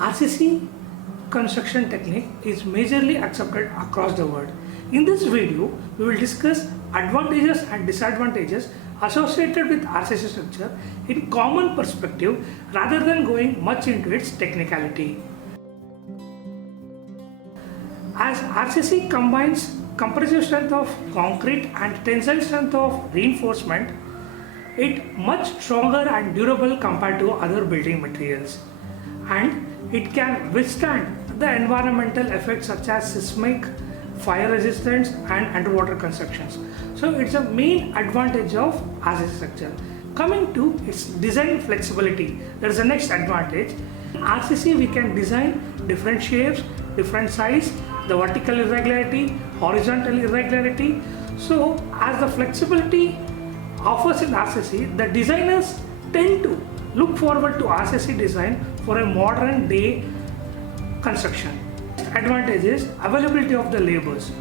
RCC construction technique is majorly accepted across the world. In this video, we will discuss advantages and disadvantages associated with RCC structure in common perspective rather than going much into its technicality. As RCC combines compressive strength of concrete and tensile strength of reinforcement, it much stronger and durable compared to other building materials, and it can withstand the environmental effects such as seismic, fire resistance and underwater constructions. So it's a main advantage of RCC structure. Coming to its design flexibility, there is the next advantage. In RCC we can design different shapes, different size, the vertical irregularity, horizontal irregularity. So as the flexibility offers in RCC, the designers tend to look forward to RCC design for a modern day construction. Advantage is availability of the laborers.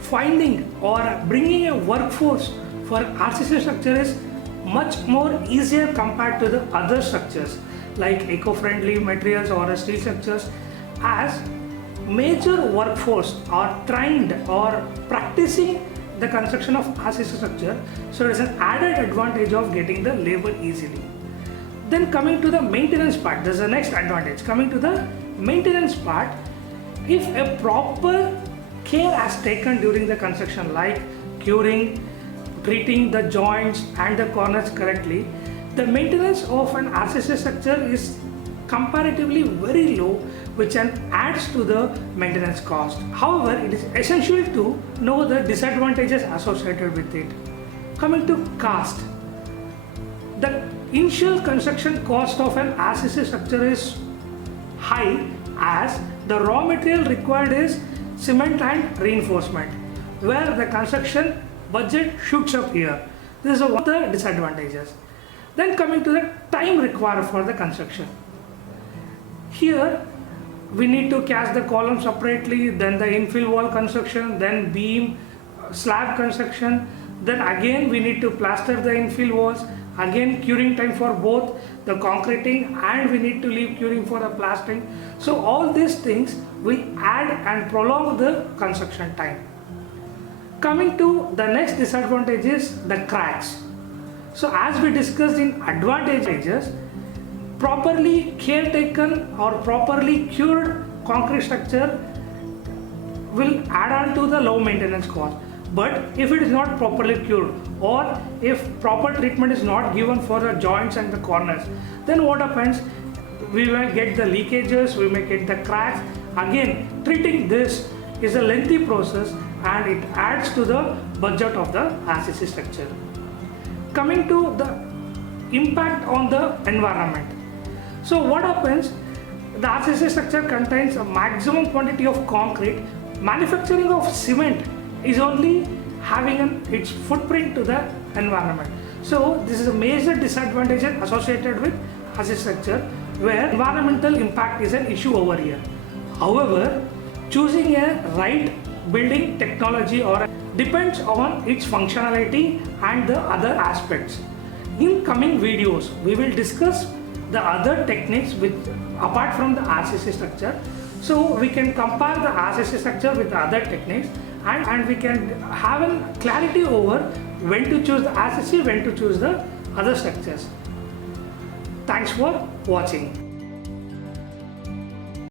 Finding or bringing a workforce for RCC structure is much more easier compared to the other structures like eco-friendly materials or steel structures, as major workforce are trained or practicing the construction of RCC structure, so it is an added advantage of getting the labor easily. Then coming to the maintenance part, there's the next advantage. Coming to the maintenance part, if a proper care has taken during the construction, like curing, treating the joints and the corners correctly, the maintenance of an RCC structure is comparatively very low, which adds to the maintenance cost. However, it is essential to know the disadvantages associated with it. Coming to cost, the initial construction cost of an RCC structure is high, as the raw material required is cement and reinforcement, where the construction budget shoots up here. This is one of the disadvantages. Then coming to the time required for the construction. Here we need to cast the column separately, then the infill wall construction, then beam, slab construction, then again we need to plaster the infill walls, again curing time for both the concreting, and we need to leave curing for the plastering. So all these things will add and prolong the construction time. Coming to the next disadvantage is the cracks. So as we discussed in advantages, properly caretaken or properly cured concrete structure will add on to the low maintenance cost. But if it is not properly cured, or if proper treatment is not given for the joints and the corners, then what happens? We may get the leakages, we may get the cracks. Again, treating this is a lengthy process and it adds to the budget of the RCC structure. Coming to the impact on the environment. So what happens? The RCC structure contains a maximum quantity of concrete. Manufacturing of cement is only having its footprint to the environment. So this is a major disadvantage associated with RCC structure, where environmental impact is an issue over here. However, choosing a right building technology or depends on its functionality and the other aspects. In coming videos, we will discuss the other techniques with apart from the RCC structure, so we can compare the RCC structure with the other techniques, and we can have a clarity over when to choose the RCC, when to choose the other structures. Thanks for watching.